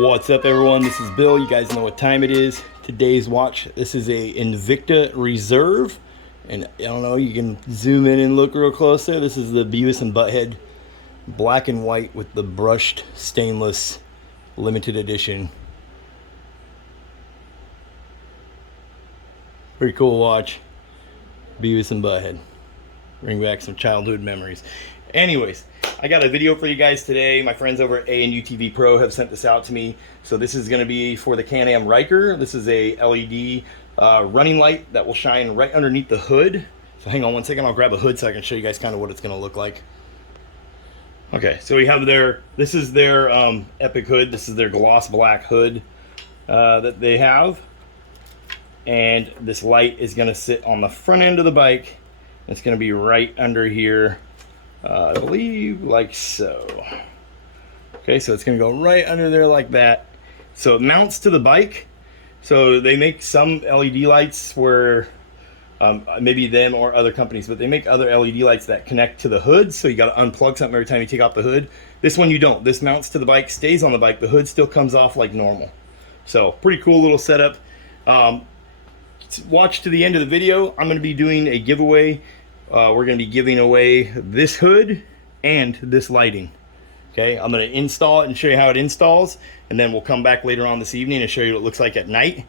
What's up, everyone? This is Bill. You guys know what time it is. Today's watch, this is a Invicta Reserve, and I don't know, you can zoom in and look real close there. This is the Beavis and Butthead black and white with the brushed stainless limited edition. Pretty cool watch. Beavis and Butthead. Bring back some childhood memories. Anyways, I got a video for you guys today. My friends over at UTV Pro have sent this out to me. So this is going to be for the Can-Am RYKER. This is a LED running light that will shine right underneath the hood. So hang on one second, I'll grab a hood so I can show you guys kind of what it's going to look like. Okay, so we have this is their Epic hood. This is their gloss black hood that they have. And this light is going to sit on the front end of the bike. It's going to be right under here. I believe like so. Okay, so it's going to go right under there like that. So it mounts to the bike. So they make some LED lights where maybe them or other companies, but they make other LED lights that connect to the hood. So you got to unplug something every time you take off the hood. This one you don't. This mounts to the bike, stays on the bike. The hood still comes off like normal. So pretty cool little setup. Watch to the end of the video. I'm going to be doing a giveaway. We're going to be giving away this hood and this lighting. Okay, I'm going to install it and show you how it installs, and then we'll come back later on this evening and show you what it looks like at night,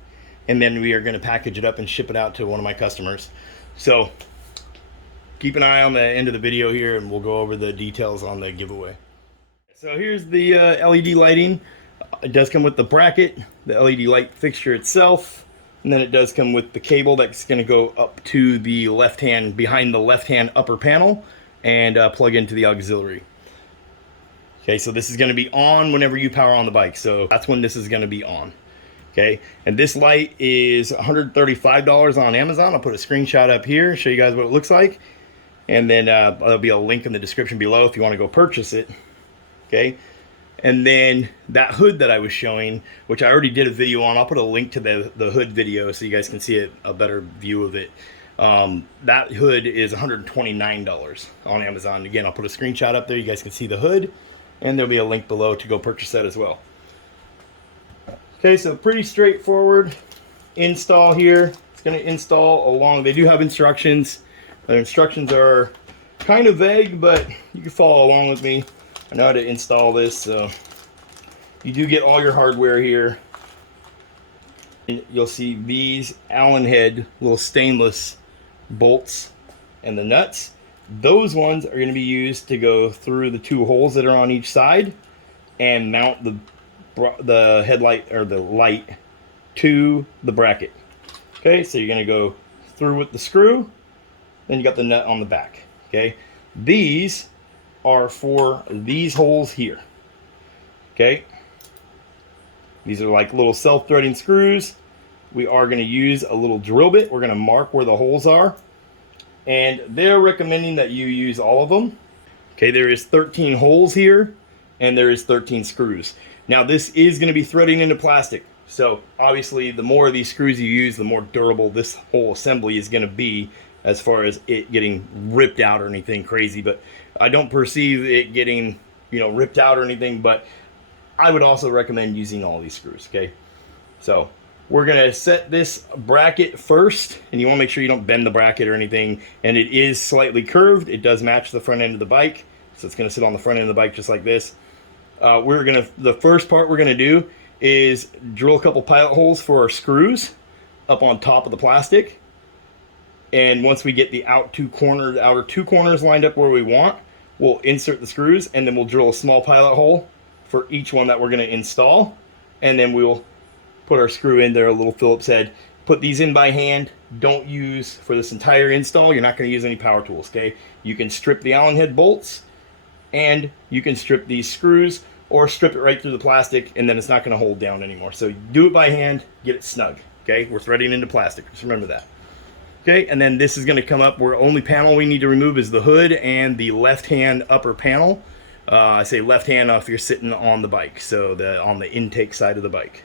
and then we are going to package it up and ship it out to one of my customers. So keep an eye on the end of the video here, and we'll go over the details on the giveaway. So here's the LED lighting. It does come with the bracket, the LED light fixture itself. And then it does come with the cable that's going to go up to the left hand, behind the left hand upper panel, and plug into the auxiliary. Okay, so this is going to be on whenever you power on the bike. So that's when this is going to be on. Okay, and this light is $135 on Amazon. I'll put a screenshot up here, show you guys what it looks like. And then there'll be a link in the description below if you want to go purchase it. Okay. And then that hood that I was showing, which I already did a video on, I'll put a link to the hood video so you guys can see a better view of it. That hood is $129 on Amazon. Again, I'll put a screenshot up there. You guys can see the hood, and there'll be a link below to go purchase that as well. Okay, so pretty straightforward install here. It's going to install along. They do have instructions. The instructions are kind of vague, but you can follow along with me. I know how to install this, so you do get all your hardware here. You'll see these Allen head little stainless bolts and the nuts. Those ones are going to be used to go through the two holes that are on each side and mount the headlight or the light to the bracket. Okay, so you're going to go through with the screw, then you got the nut on the back. Okay, these are for these holes here. Okay, these are like little self-threading screws. We are going to use a little drill bit. We're going to mark where the holes are, and they're recommending that you use all of them. Okay, there is 13 holes here, and there is 13 screws. Now this is going to be threading into plastic, so obviously the more of these screws you use, the more durable this whole assembly is going to be, as far as it getting ripped out or anything crazy. But I don't perceive it getting, ripped out or anything, but I would also recommend using all these screws. Okay, so we're gonna set this bracket first, and you want to make sure you don't bend the bracket or anything. And it is slightly curved. It does match the front end of the bike, so it's gonna sit on the front end of the bike just like this. The first part we're gonna do is drill a couple pilot holes for our screws up on top of the plastic. And once we get the outer two corners lined up where we want, we'll insert the screws, and then we'll drill a small pilot hole for each one that we're going to install. And then we'll put our screw in there, a little Phillips head. Put these in by hand. Don't use, for this entire install, you're not going to use any power tools, okay? You can strip the Allen head bolts, and you can strip these screws, or strip it right through the plastic, and then it's not going to hold down anymore. So do it by hand, get it snug, okay? We're threading into plastic, just remember that. Okay, and then this is going to come up where only panel we need to remove is the hood and the left-hand upper panel. I say left-hand if you're sitting on the bike, so on the intake side of the bike.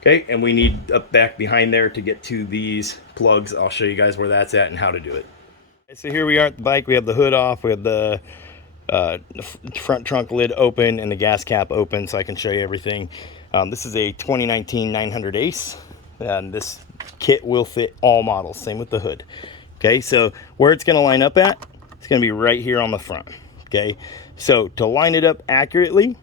Okay, and we need up back behind there to get to these plugs. I'll show you guys where that's at and how to do it. Okay, so here we are at the bike. We have the hood off. We have the front trunk lid open and the gas cap open, so I can show you everything. This is a 2019 900 Ace, and this kit will fit all models. Same with the hood. Okay, so where it's going to line up at, it's going to be right here on the front. Okay, so to line it up accurately,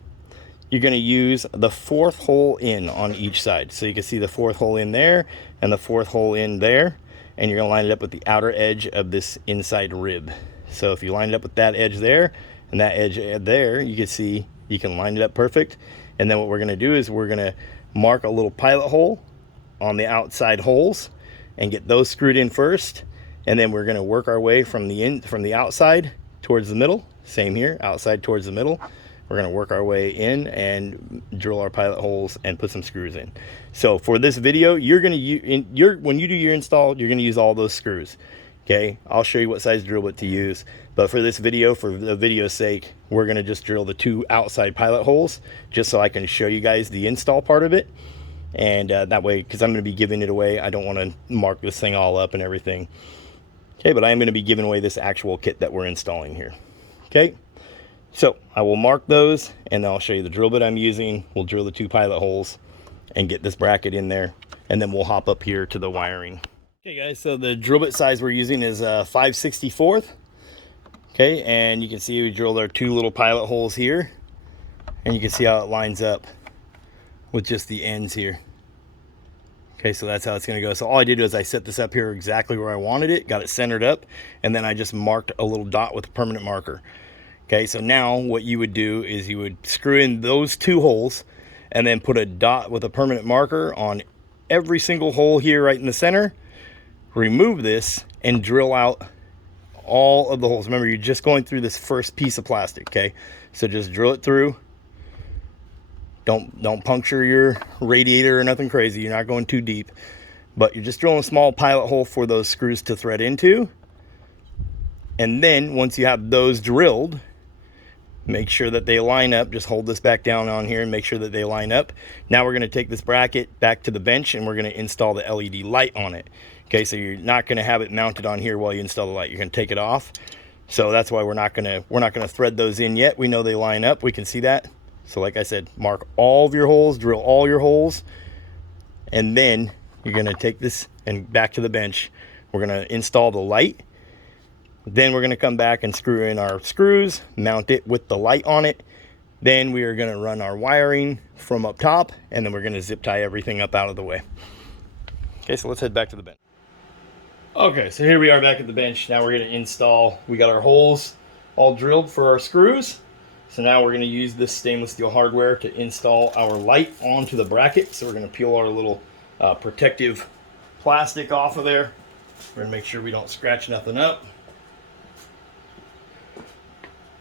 you're going to use the 4th hole in on each side. So you can see the 4th hole in there and the 4th hole in there, and you're going to line it up with the outer edge of this inside rib. So if you line it up with that edge there and that edge there, you can see you can line it up perfect. And then what we're going to do is we're going to mark a little pilot hole on the outside holes and get those screwed in first, and then we're going to work our way from the outside towards the middle. Same here, outside towards the middle. We're going to work our way in and drill our pilot holes and put some screws in. So for this video, you're going to use, when you do your install, you're going to use all those screws. Okay, I'll show you what size drill bit to use, but for this video, for the video's sake, we're going to just drill the 2 outside pilot holes just so I can show you guys the install part of it. And that way, because I'm going to be giving it away, I don't want to mark this thing all up and everything. Okay, but I am going to be giving away this actual kit that we're installing here. Okay, so I will mark those and then I'll show you the drill bit I'm using. We'll drill the 2 pilot holes and get this bracket in there, and then we'll hop up here to the wiring. Okay guys, so the drill bit size we're using is 5/64. Okay, and you can see we drilled our 2 little pilot holes here, and you can see how it lines up with just the ends here. Okay, so that's how it's going to go. So all I did was I set this up here exactly where I wanted it, got it centered up, and then I just marked a little dot with a permanent marker. Okay, so now what you would do is you would screw in those 2 holes and then put a dot with a permanent marker on every single hole here right in the center. Remove this and drill out all of the holes. Remember, you're just going through this first piece of plastic, okay? So just drill it through. Don't puncture your radiator or nothing crazy. You're not going too deep, but you're just drilling a small pilot hole for those screws to thread into. And then once you have those drilled, make sure that they line up. Just hold this back down on here and make sure that they line up. Now we're going to take this bracket back to the bench and we're going to install the LED light on it. Okay, so you're not going to have it mounted on here while you install the light. You're going to take it off. So that's why we're not going to thread those in yet. We know they line up. We can see that. So like I said, mark all of your holes, drill all your holes, and then you're going to take this and back to the bench. We're going to install the light. Then we're going to come back and screw in our screws, mount it with the light on it. Then we are going to run our wiring from up top, and then we're going to zip tie everything up out of the way. Okay, so let's head back to the bench. Okay, so here we are back at the bench. Now we're going to install, we got our holes all drilled for our screws. So now we're going to use this stainless steel hardware to install our light onto the bracket. So we're going to peel our little protective plastic off of there. We're going to make sure we don't scratch nothing up.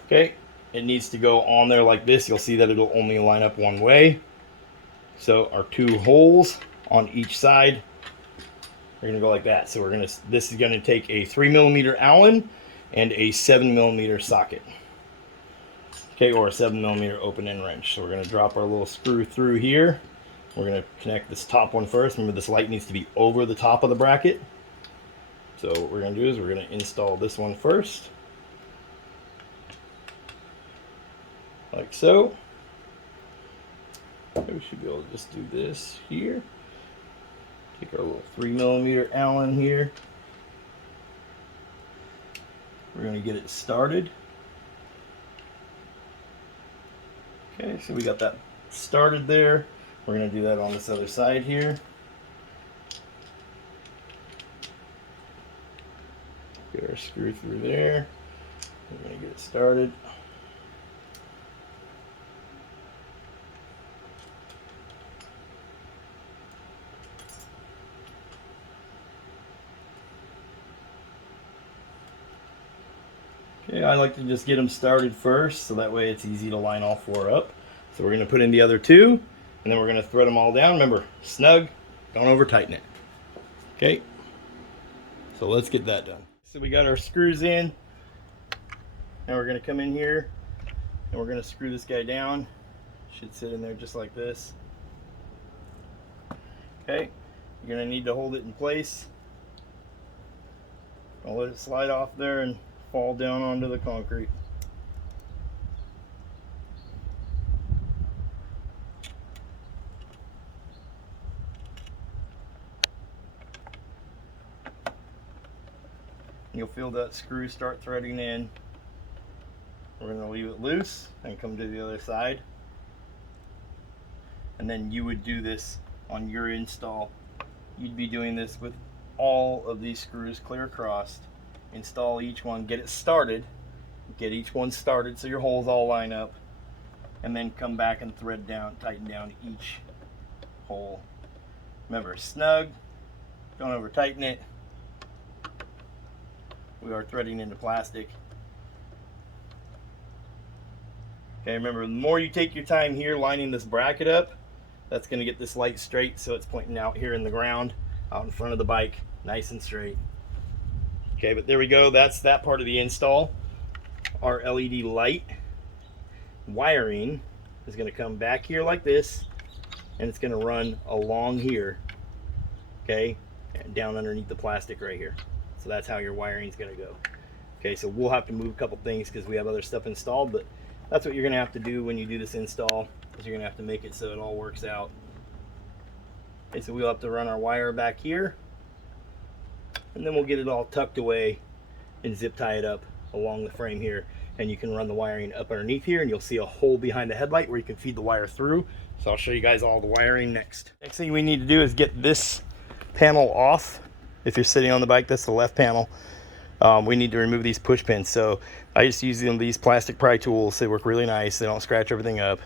Okay, it needs to go on there like this. You'll see that it'll only line up one way. So our 2 holes on each side are going to go like that. So this is going to take a 3mm Allen and a 7mm socket. Okay, or a 7mm open end wrench. So we're going to drop our little screw through here. We're going to connect this top one first. Remember, this light needs to be over the top of the bracket. So what we're going to do is we're going to install this one first. Like so. We should be able to just do this here. Take our little 3mm Allen here. We're going to get it started. Okay, so we got that started there. We're going to do that on this other side here. Get our screw through there. We're going to get it started. Okay, I like to just get them started first, so that way it's easy to line all 4 up. So we're going to put in the other 2, and then we're going to thread them all down. Remember, snug, don't over tighten it. Okay, so let's get that done. So we got our screws in. Now we're going to come in here, and we're going to screw this guy down. Should sit in there just like this. Okay, you're going to need to hold it in place. Don't let it slide off there and fall down onto the concrete. You'll feel that screw start threading in. We're going to leave it loose and come to the other side. And then you would do this on your install. You'd be doing this with all of these screws clear across. Install each one, get it started, get each one started so your holes all line up, and then come back and thread down, tighten down each hole. Remember, snug, don't over tighten it. We are threading into plastic. Okay, remember, the more you take your time here lining this bracket up, that's going to get this light straight so it's pointing out here in the ground, out in front of the bike, nice and straight. Okay, but there we go. That's that part of the install. Our LED light wiring is going to come back here like this, and it's going to run along here, okay, and down underneath the plastic right here. So that's how your wiring is going to go. Okay, so we'll have to move a couple things because we have other stuff installed, but that's what you're going to have to do when you do this install, is you're going to have to make it so it all works out. Okay, so we'll have to run our wire back here, and then we'll get it all tucked away and zip tie it up along the frame here, and you can run the wiring up underneath here, and you'll see a hole behind the headlight where you can feed the wire through. So I'll show you guys all the wiring next. Next thing we need to do is get this panel off. If you're sitting on the bike, that's the left panel. We need to remove these push pins. So I just use these plastic pry tools. They work really nice. They don't scratch everything up.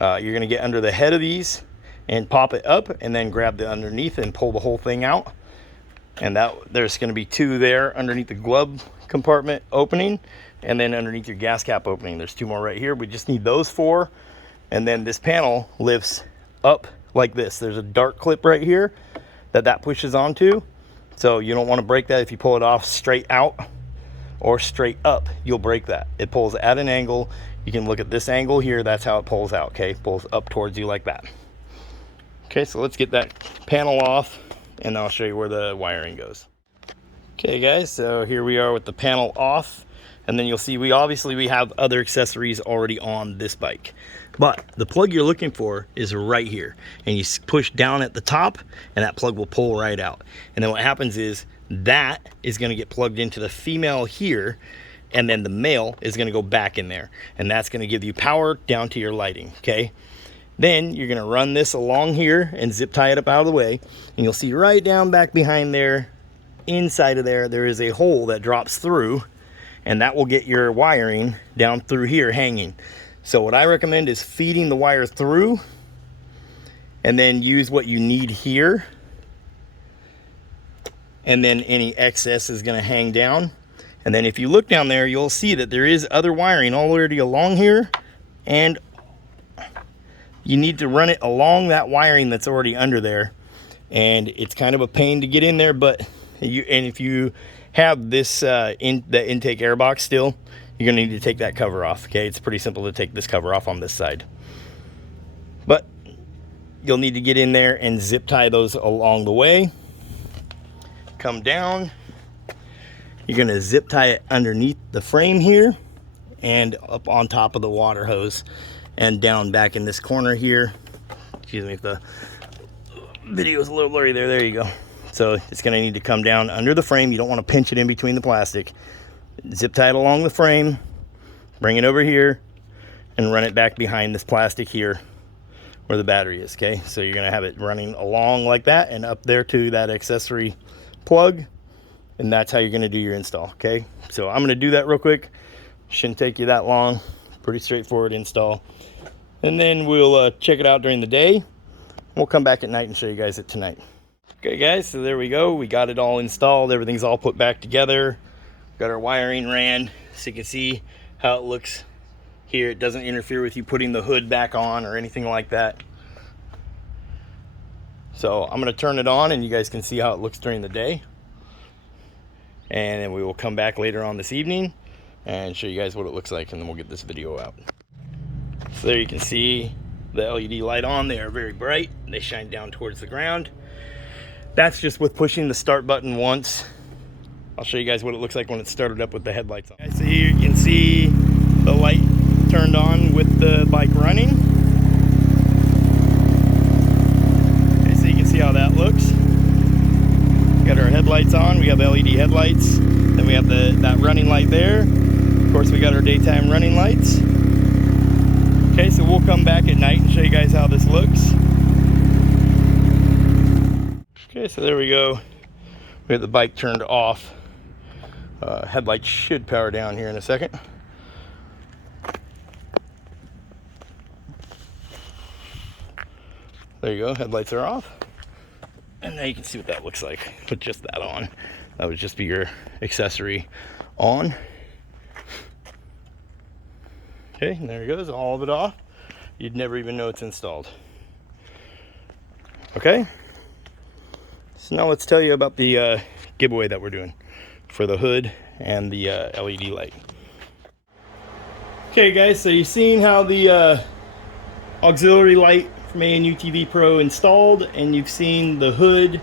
You're going to get under the head of these and pop it up, and then grab the underneath and pull the whole thing out. And there's going to be two there underneath the glove compartment opening, and then underneath your gas cap opening. There's two more right here. We just need those four. And then this panel lifts up like this. There's a dart clip right here that pushes onto. So you don't want to break that. If you pull it off straight out or straight up, you'll break that. It pulls at an angle. You can look at this angle here. That's how it pulls out. Okay, it pulls up towards you like that. Okay, so let's get that panel off, and I'll show you where the wiring goes. Okay guys, so here we are with the panel off, and then you'll see we have other accessories already on this bike, but the plug you're looking for is right here, and you push down at the top and that plug will pull right out. And then what happens is that is going to get plugged into the female here, and then the male is going to go back in there, and that's going to give you power down to your lighting. Okay, then you're going to run this along here and zip tie it up out of the way, and you'll see right down back behind there, inside of there is a hole that drops through, and that will get your wiring down through here hanging. So what I recommend is feeding the wire through, and then use what you need here, and then any excess is going to hang down. And then if you look down there, you'll see that there is other wiring already along here, and you need to run it along that wiring that's already under there. And it's kind of a pain to get in there, but if you have this the intake air box still, you're gonna need to take that cover off. Okay, it's pretty simple to take this cover off on this side, but you'll need to get in there and zip tie those along the way. Come down, you're gonna zip tie it underneath the frame here and up on top of the water hose, and down back in this corner here. Excuse me if the video is a little blurry there. There you go. So it's going to need to come down under the frame. You don't want to pinch it in between the plastic. Zip tie it along the frame, bring it over here, and run it back behind this plastic here where the battery is. Okay, so you're going to have it running along like that and up there to that accessory plug, and that's how you're going to do your install. Okay, so I'm going to do that real quick. Shouldn't take you that long. Pretty straightforward install, and then we'll check it out during the day. We'll come back at night and show you guys it tonight. Okay guys, so there we go. We got it all installed. Everything's all put back together. Got our wiring ran, so you can see how it looks here. It doesn't interfere with you putting the hood back on or anything like that. So I'm going to turn it on and you guys can see how it looks during the day. And then we will come back later on this evening and show you guys what it looks like, and then we'll get this video out. So there you can see the LED light on. They are very bright. They shine down towards the ground. That's just with pushing the start button once. I'll show you guys what it looks like when it's started up with the headlights on. So here you can see the light turned on with the bike running. Okay, so you can see how that looks. Got our headlights headlights on. We have LED headlights. Then we have that running light there. Of course, we got our daytime running lights. Okay, so we'll come back at night and show you guys how this looks. Okay, so there we go. We have the bike turned off. Headlights should power down here in a second. There you go, headlights are off. And now you can see what that looks like with just that on. That would just be your accessory on. Okay, and there it goes, all of it off. You'd never even know it's installed. Okay, so now let's tell you about the giveaway that we're doing for the hood and the LED light. Okay guys, so you've seen how the auxiliary light from UTV Pro installed, and you've seen the hood,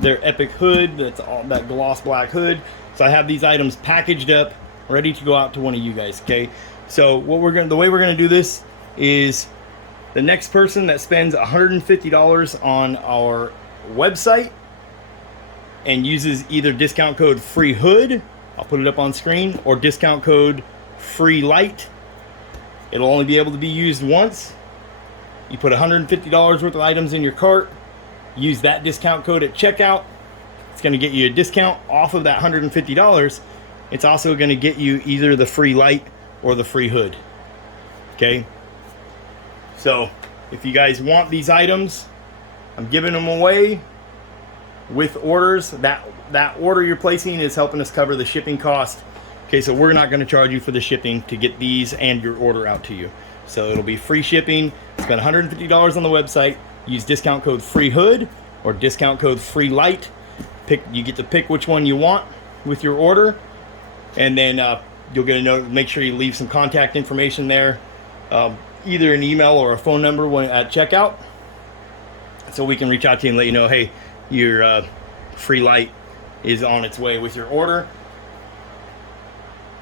their epic hood, that's all that gloss black hood. So I have these items packaged up, ready to go out to one of you guys. Okay, so the way we're gonna do this is the next person that spends $150 on our website and uses either discount code FREEHOOD, I'll put it up on screen, or discount code FREELIGHT. It'll only be able to be used once. You put $150 worth of items in your cart, use that discount code at checkout. It's going to get you a discount off of that $150. It's also going to get you either the free light or the free hood. Okay? So, if you guys want these items, I'm giving them away with orders. That order you're placing is helping us cover the shipping cost. Okay, so we're not going to charge you for the shipping to get these and your order out to you. So it'll be free shipping. Spend $150 on the website. Use discount code FREEHOOD or discount code FREELIGHT. You get to pick which one you want with your order, and then you'll get a note. Make sure you leave some contact information there, either an email or a phone number at checkout, so we can reach out to you and let you know, hey, your free light is on its way with your order.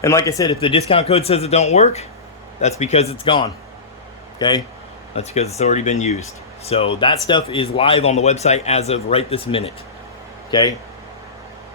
And like I said, if the discount code says it don't work, that's because it's gone. Okay, that's because it's already been used. So that stuff is live on the website as of right this minute. Okay,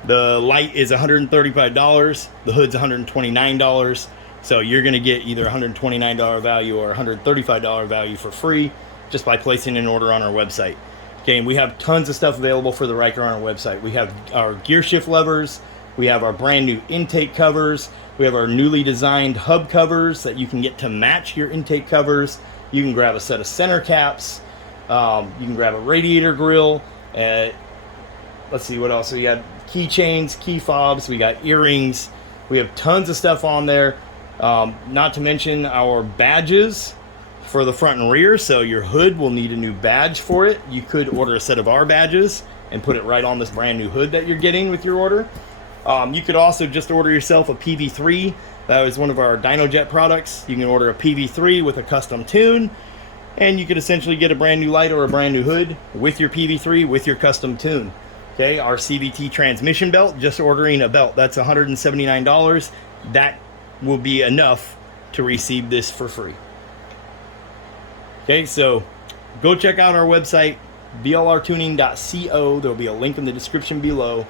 the light is $135, the hood's $129. So you're going to get either $129 value or $135 value for free just by placing an order on our website. Okay, and we have tons of stuff available for the RYKER on our website. We have our gear shift levers, we have our brand new intake covers, we have our newly designed hub covers that you can get to match your intake covers. You can grab a set of center caps, you can grab a radiator grill, let's see what else. We got keychains, key fobs, we got earrings, we have tons of stuff on there. Not to mention our badges for the front and rear, so your hood will need a new badge for it. You could order a set of our badges and put it right on this brand new hood that you're getting with your order. You could also just order yourself a PV3. That was one of our DynoJet products. You can order a PV3 with a custom tune, and you could essentially get a brand new light or a brand new hood with your PV3 with your custom tune. Okay, our CVT transmission belt, just ordering a belt, that's $179. That will be enough to receive this for free. Okay, so go check out our website, BLRTUNING.TECH. There'll be a link in the description below.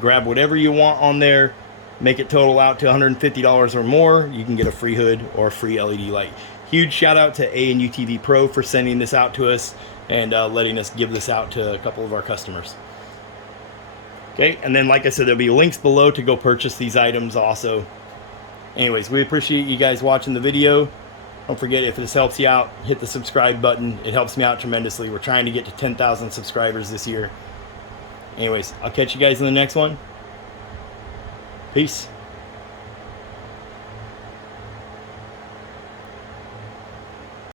Grab whatever you want on there, make it total out to $150 or more. You can get a free hood or a free LED light. Huge shout out to UTV Pro for sending this out to us and letting us give this out to a couple of our customers. Okay, and then like I said, there'll be links below to go purchase these items also. Anyways, we appreciate you guys watching the video. Don't forget, if this helps you out, hit the subscribe button. It helps me out tremendously. We're trying to get to 10,000 subscribers this year. Anyways, I'll catch you guys in the next one. Peace.